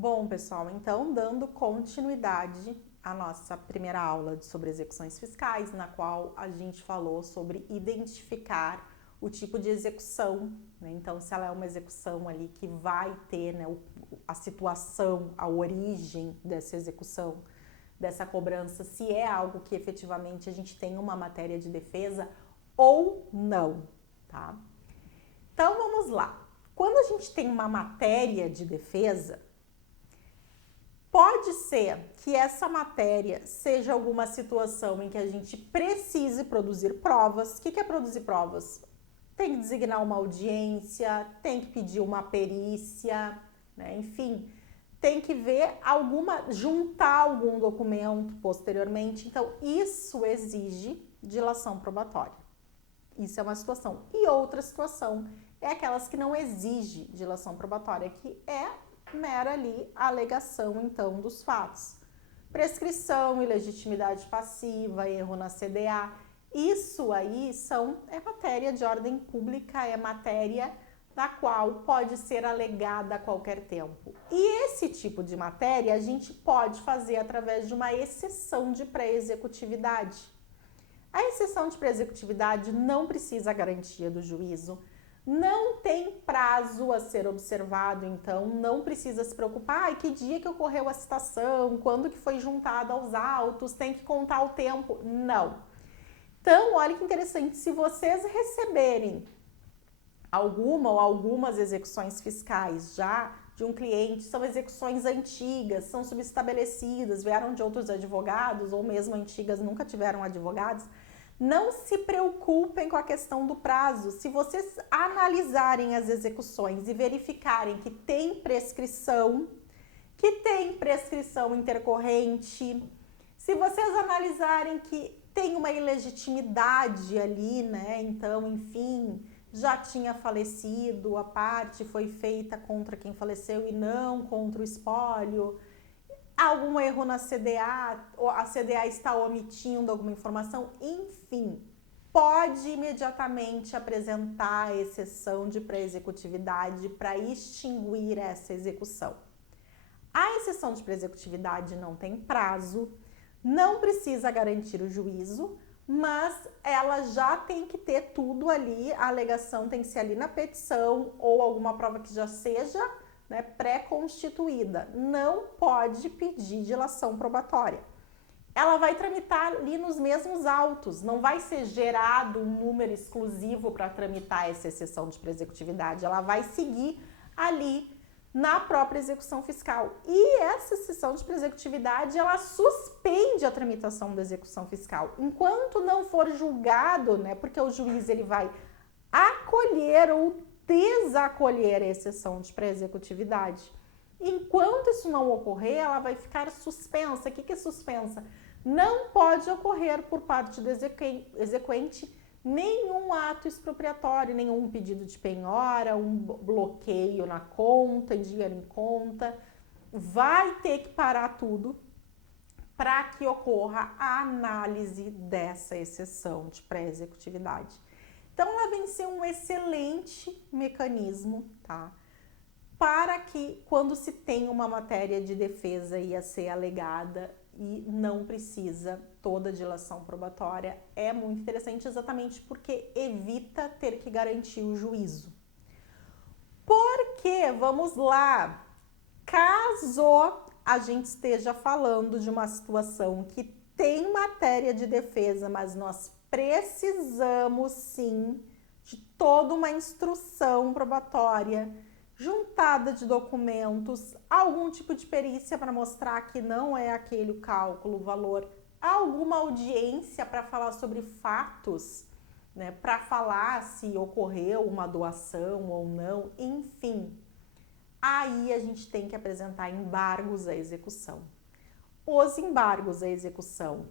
Bom, pessoal, então dando continuidade à nossa primeira aula sobre execuções fiscais, na qual a gente falou sobre identificar o tipo de execução, né? Então, se ela é uma execução ali que vai ter, né, a situação, a origem dessa execução, dessa cobrança, se é algo que efetivamente a gente tem uma matéria de defesa ou não, tá? Então, vamos lá. Quando a gente tem uma matéria de defesa, pode ser que essa matéria seja alguma situação em que a gente precise produzir provas. O que é produzir provas? Tem que designar uma audiência, tem que pedir uma perícia, né? Enfim, tem que ver juntar algum documento posteriormente. Então, isso exige dilação probatória. Isso é uma situação. E outra situação é aquelas que não exige dilação probatória, que é mera ali alegação, então, dos fatos. Prescrição, ilegitimidade passiva, erro na CDA, isso aí é matéria de ordem pública, é matéria da qual pode ser alegada a qualquer tempo. E esse tipo de matéria a gente pode fazer através de uma exceção de pré-executividade. A exceção de pré-executividade não precisa garantia do juízo, não tem prazo a ser observado, então não precisa se preocupar, que dia que ocorreu a citação, quando que foi juntada aos autos, tem que contar o tempo, não. Então, olha que interessante, se vocês receberem alguma ou algumas execuções fiscais já de um cliente, são execuções antigas, são subestabelecidas, vieram de outros advogados ou mesmo antigas, nunca tiveram advogados, não se preocupem com a questão do prazo. Se vocês analisarem as execuções e verificarem que tem prescrição intercorrente, se vocês analisarem que tem uma ilegitimidade ali, né? Então, enfim, já tinha falecido, a parte foi feita contra quem faleceu e não contra o espólio, algum erro na CDA, a CDA está omitindo alguma informação, enfim, pode imediatamente apresentar a exceção de pré-executividade para extinguir essa execução. A exceção de pré-executividade não tem prazo, não precisa garantir o juízo, mas ela já tem que ter tudo ali, a alegação tem que ser ali na petição ou alguma prova que já seja, né, pré-constituída. Não pode pedir dilação probatória. Ela vai tramitar ali nos mesmos autos, não vai ser gerado um número exclusivo para tramitar essa exceção de pré-executividade, ela vai seguir ali na própria execução fiscal. E essa exceção de pré-executividade, ela suspende a tramitação da execução fiscal. Enquanto não for julgado, né, porque o juiz ele vai acolher ou desacolher a exceção de pré-executividade. Enquanto isso não ocorrer, ela vai ficar suspensa. O que é suspensa? Não pode ocorrer por parte do exequente nenhum ato expropriatório, nenhum pedido de penhora, um bloqueio na conta, dinheiro em conta. Vai ter que parar tudo para que ocorra a análise dessa exceção de pré-executividade. Então, ela vem ser um excelente mecanismo, tá? Para que, quando se tem uma matéria de defesa a ser alegada e não precisa toda dilação probatória, é muito interessante exatamente porque evita ter que garantir o juízo. Porque, vamos lá, caso a gente esteja falando de uma situação que tem matéria de defesa, mas nós precisamos sim de toda uma instrução probatória, juntada de documentos, algum tipo de perícia para mostrar que não é aquele o cálculo, o valor, alguma audiência para falar sobre fatos, né, para falar se ocorreu uma doação ou não, enfim. Aí a gente tem que apresentar embargos à execução. Os embargos à execução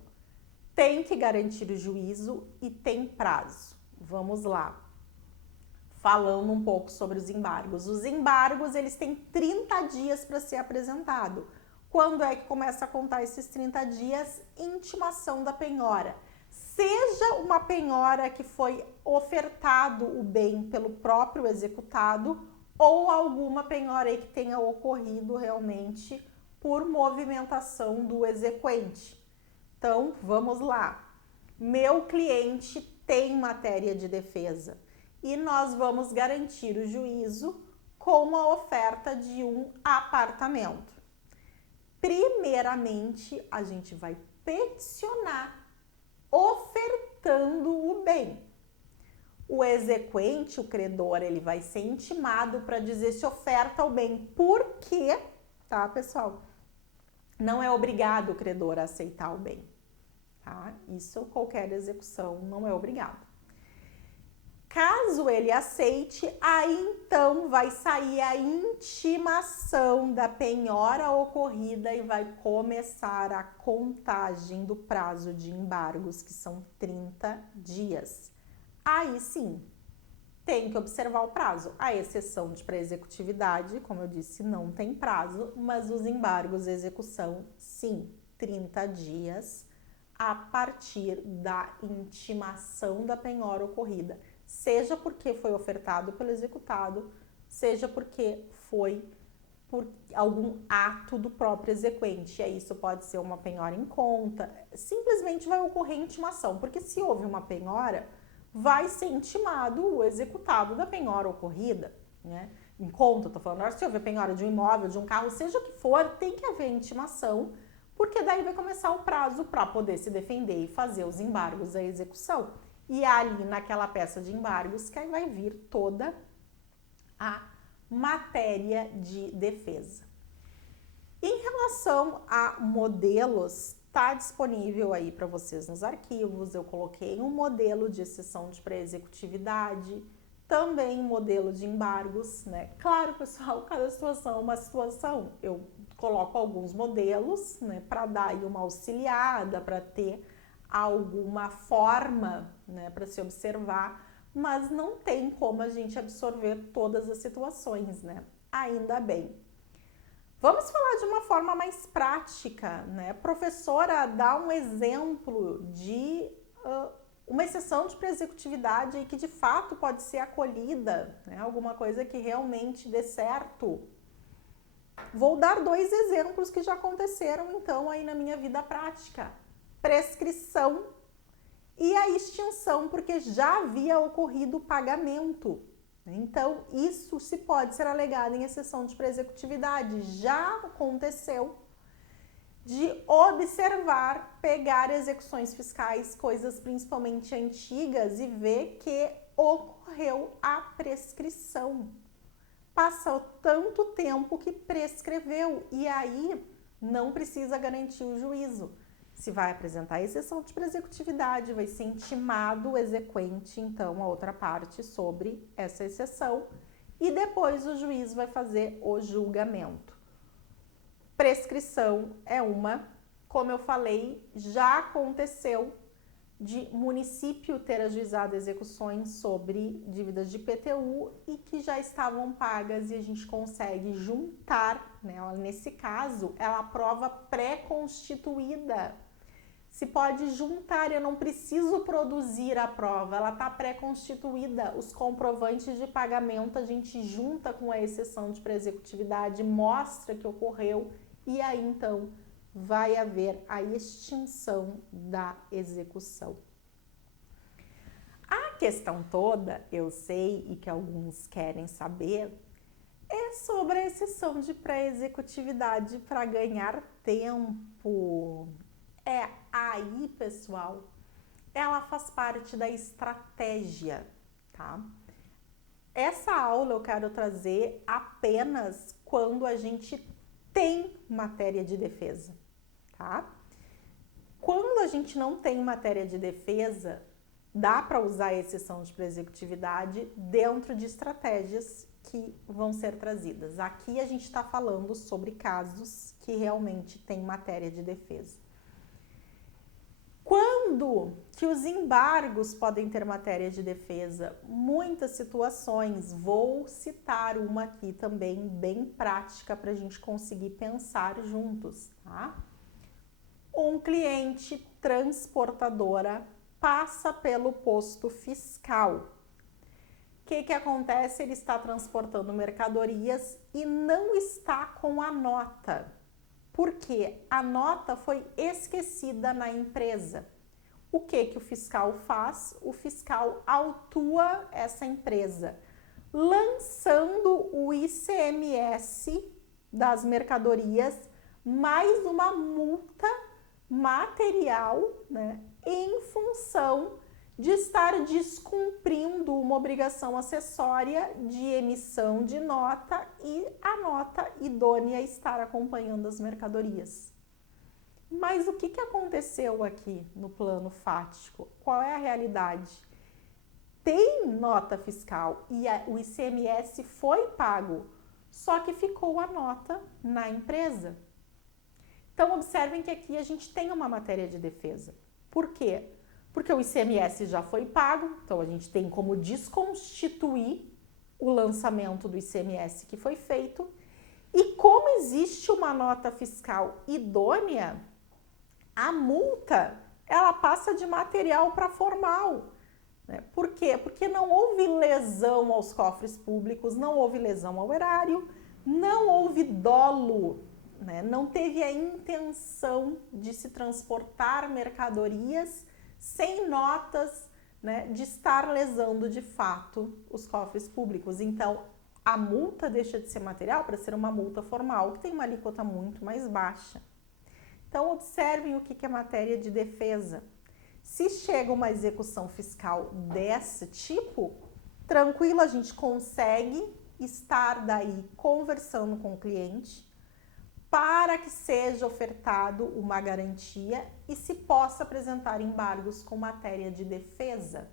tem que garantir o juízo e tem prazo. Vamos lá. Falando um pouco sobre os embargos. Os embargos, eles têm 30 dias para ser apresentado. Quando é que começa a contar esses 30 dias? Intimação da penhora. Seja uma penhora que foi ofertado o bem pelo próprio executado ou alguma penhora aí que tenha ocorrido realmente por movimentação do exequente. Então, vamos lá. Meu cliente tem matéria de defesa e nós vamos garantir o juízo com a oferta de um apartamento. Primeiramente, a gente vai peticionar ofertando o bem. O exequente, o credor, ele vai ser intimado para dizer se oferta o bem. Por quê? Tá, pessoal? Não é obrigado o credor a aceitar o bem. Tá? Isso qualquer execução não é obrigado. Caso ele aceite, aí então vai sair a intimação da penhora ocorrida e vai começar a contagem do prazo de embargos, que são 30 dias. Aí sim, tem que observar o prazo. A exceção de pré-executividade, como eu disse, não tem prazo, mas os embargos de execução, sim, 30 dias a partir da intimação da penhora ocorrida. Seja porque foi ofertado pelo executado, seja porque foi por algum ato do próprio exequente. E aí isso pode ser uma penhora em conta, simplesmente vai ocorrer intimação, porque se houve uma penhora, vai ser intimado o executado da penhora ocorrida, né? Em conta, tô falando, se houver penhora de um imóvel, de um carro, seja o que for, tem que haver intimação, porque daí vai começar o prazo para poder se defender e fazer os embargos à execução. E ali naquela peça de embargos que aí vai vir toda a matéria de defesa. Em relação a modelos, está disponível aí para vocês nos arquivos. Eu coloquei um modelo de exceção de pré-executividade, também um modelo de embargos, né? Claro, pessoal, cada situação é uma situação. Eu coloco alguns modelos, né, para dar aí uma auxiliada, para ter alguma forma, né, para se observar, mas não tem como a gente absorver todas as situações, né? Ainda bem. Vamos falar de uma forma mais prática, né? Professora, dá um exemplo de uma exceção de pré-executividade que de fato pode ser acolhida, né? Alguma coisa que realmente dê certo. Vou dar 2 exemplos que já aconteceram então aí na minha vida prática. Prescrição e a extinção, porque já havia ocorrido o pagamento. Então, isso se pode ser alegado em exceção de pré-executividade. Já aconteceu de observar, pegar execuções fiscais, coisas principalmente antigas, e ver que ocorreu a prescrição. Passou tanto tempo que prescreveu, e aí não precisa garantir o juízo. Se vai apresentar a exceção de pré-executividade, vai ser intimado o exequente, então, a outra parte sobre essa exceção, e depois o juiz vai fazer o julgamento. Prescrição é uma, como eu falei, já aconteceu de município ter ajuizado execuções sobre dívidas de IPTU e que já estavam pagas, e a gente consegue juntar, né? Nesse caso, ela prova pré-constituída. Se pode juntar, eu não preciso produzir a prova, ela está pré-constituída. Os comprovantes de pagamento a gente junta com a exceção de pré-executividade, mostra que ocorreu, e aí então vai haver a extinção da execução. A questão toda, eu sei e que alguns querem saber, é sobre a exceção de pré-executividade para ganhar tempo. Aí, pessoal, ela faz parte da estratégia, tá? Essa aula eu quero trazer apenas quando a gente tem matéria de defesa, tá? Quando a gente não tem matéria de defesa, dá para usar a exceção de pré-executividade dentro de estratégias que vão ser trazidas. Aqui a gente está falando sobre casos que realmente tem matéria de defesa. Quando que os embargos podem ter matéria de defesa? Muitas situações, vou citar uma aqui também bem prática para a gente conseguir pensar juntos, tá? Um cliente transportadora passa pelo posto fiscal, que acontece? Ele está transportando mercadorias e não está com a nota. Por quê? A nota foi esquecida na empresa. O que o fiscal faz? O fiscal autua essa empresa, lançando o ICMS das mercadorias mais uma multa material, né, em função de estar descumprindo uma obrigação acessória de emissão de nota e a nota idônea estar acompanhando as mercadorias. Mas o que aconteceu aqui no plano fático? Qual é a realidade? Tem nota fiscal e o ICMS foi pago, só que ficou a nota na empresa. Então, observem que aqui a gente tem uma matéria de defesa. Por quê? Porque o ICMS já foi pago, então a gente tem como desconstituir o lançamento do ICMS que foi feito. E como existe uma nota fiscal idônea, a multa, ela passa de material para formal. Né? Por quê? Porque não houve lesão aos cofres públicos, não houve lesão ao erário, não houve dolo, né? Não teve a intenção de se transportar mercadorias sem notas, né, de estar lesando de fato os cofres públicos. Então, a multa deixa de ser material para ser uma multa formal, que tem uma alíquota muito mais baixa. Então, observem o que é matéria de defesa. Se chega uma execução fiscal desse tipo, tranquilo, a gente consegue estar daí conversando com o cliente para que seja ofertado uma garantia e se possa apresentar embargos com matéria de defesa,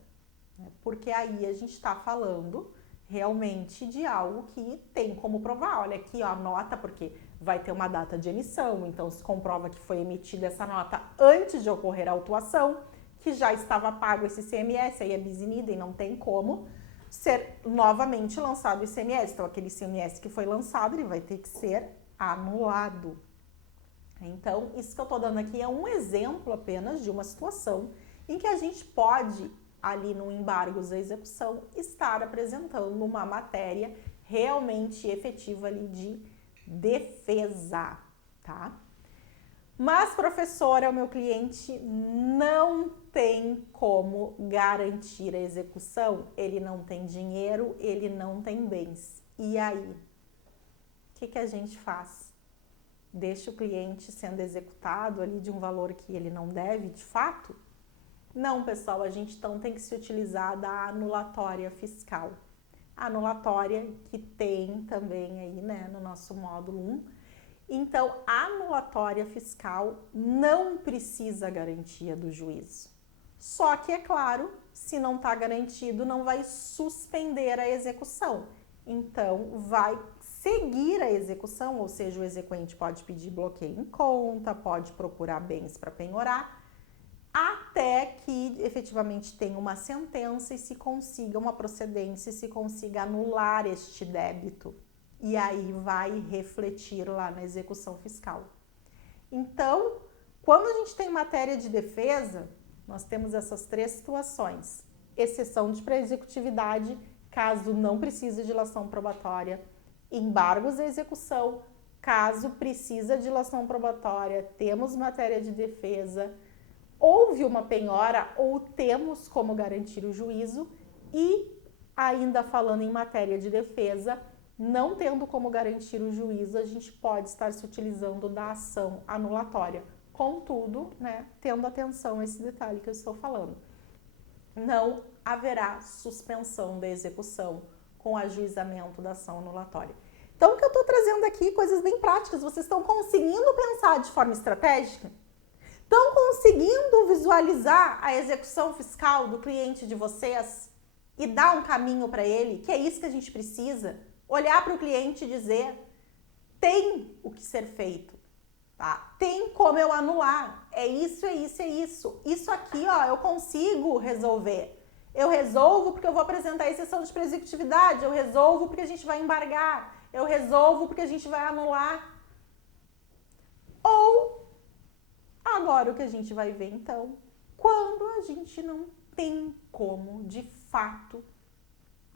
né? Porque aí a gente está falando realmente de algo que tem como provar. Olha aqui, ó, a nota, porque vai ter uma data de emissão, então se comprova que foi emitida essa nota antes de ocorrer a autuação, que já estava pago esse ICMS, aí é bis in idem, não tem como ser novamente lançado o ICMS. Então, aquele ICMS que foi lançado, ele vai ter que ser anulado. Então, isso que eu estou dando aqui é um exemplo apenas de uma situação em que a gente pode, ali no embargos à execução, estar apresentando uma matéria realmente efetiva ali de defesa, tá? Mas, professora, o meu cliente não tem como garantir a execução, ele não tem dinheiro, ele não tem bens. E aí? O que a gente faz? Deixa o cliente sendo executado ali de um valor que ele não deve, de fato? Não, pessoal, a gente então tem que se utilizar da anulatória fiscal. A anulatória que tem também aí, né, no nosso módulo 1. Então, a anulatória fiscal não precisa garantia do juízo. Só que, é claro, se não está garantido, não vai suspender a execução. Então, vai seguir a execução, ou seja, o exequente pode pedir bloqueio em conta, pode procurar bens para penhorar, até que efetivamente tenha uma sentença e se consiga uma procedência, se consiga anular este débito. E aí vai refletir lá na execução fiscal. Então, quando a gente tem matéria de defesa, nós temos essas três situações. Exceção de pré-executividade, caso não precise de dilação probatória. Embargos à execução, caso precisa de dilação probatória, temos matéria de defesa, houve uma penhora ou temos como garantir o juízo e, ainda falando em matéria de defesa, não tendo como garantir o juízo, a gente pode estar se utilizando da ação anulatória. Contudo, né, tendo atenção a esse detalhe que eu estou falando. Não haverá suspensão da execução com ajuizamento da ação anulatória. Então, o que eu estou trazendo aqui, coisas bem práticas, vocês estão conseguindo pensar de forma estratégica? Estão conseguindo visualizar a execução fiscal do cliente de vocês e dar um caminho para ele, que é isso que a gente precisa? Olhar para o cliente e dizer, tem o que ser feito, tá? Tem como eu anular, é isso, é isso, é isso. Isso aqui, ó, eu consigo resolver. Eu resolvo porque eu vou apresentar a exceção de pré-executividade, eu resolvo porque a gente vai embargar, eu resolvo porque a gente vai anular. Ou, agora o que a gente vai ver então, quando a gente não tem como, de fato,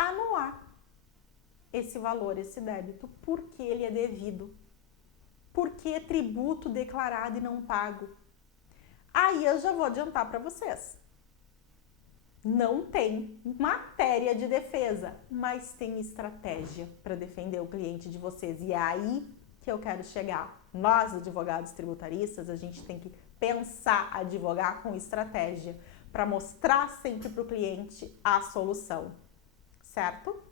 anular esse valor, esse débito, porque ele é devido, porque é tributo declarado e não pago. Aí eu já vou adiantar para vocês. Não tem matéria de defesa, mas tem estratégia para defender o cliente de vocês. E é aí que eu quero chegar. Nós, advogados tributaristas, a gente tem que pensar, advogar com estratégia para mostrar sempre para o cliente a solução, certo?